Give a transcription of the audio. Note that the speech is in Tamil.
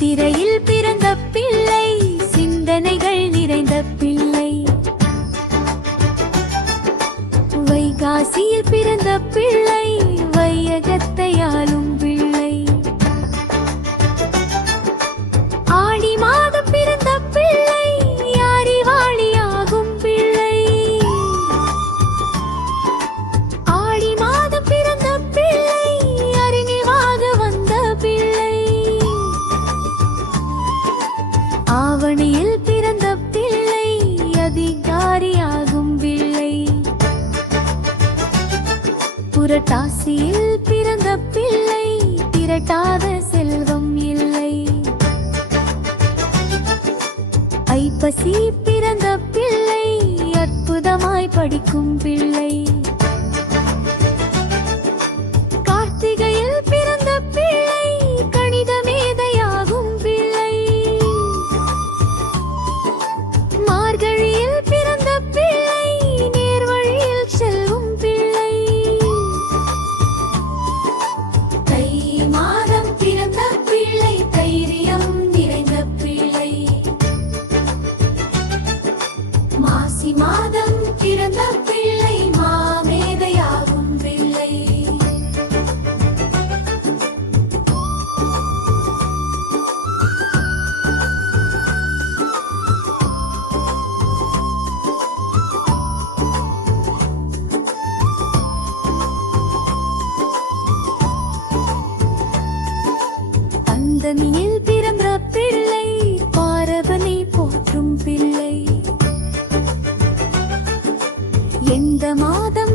சித்திரையில் பிறந்த பிள்ளை சிந்தனைகள் நிறைந்த பிள்ளை. வைகாசியில் பிறந்த பிள்ளை ஆவணியில் பிறந்த பிள்ளை அதிகாரியாகும் பிள்ளை. புரட்டாசியில் பிறந்த பிள்ளை திரட்டாத செல்வம் இல்லை. ஐப்பசி பிறந்த பிள்ளை அற்புதமாய் படிக்கும் பிள்ளை. மாசி மாதம் பிறந்த பிள்ளை மாமேதையாகும் பிள்ளை. அந்தனியில் எந்த மாதம்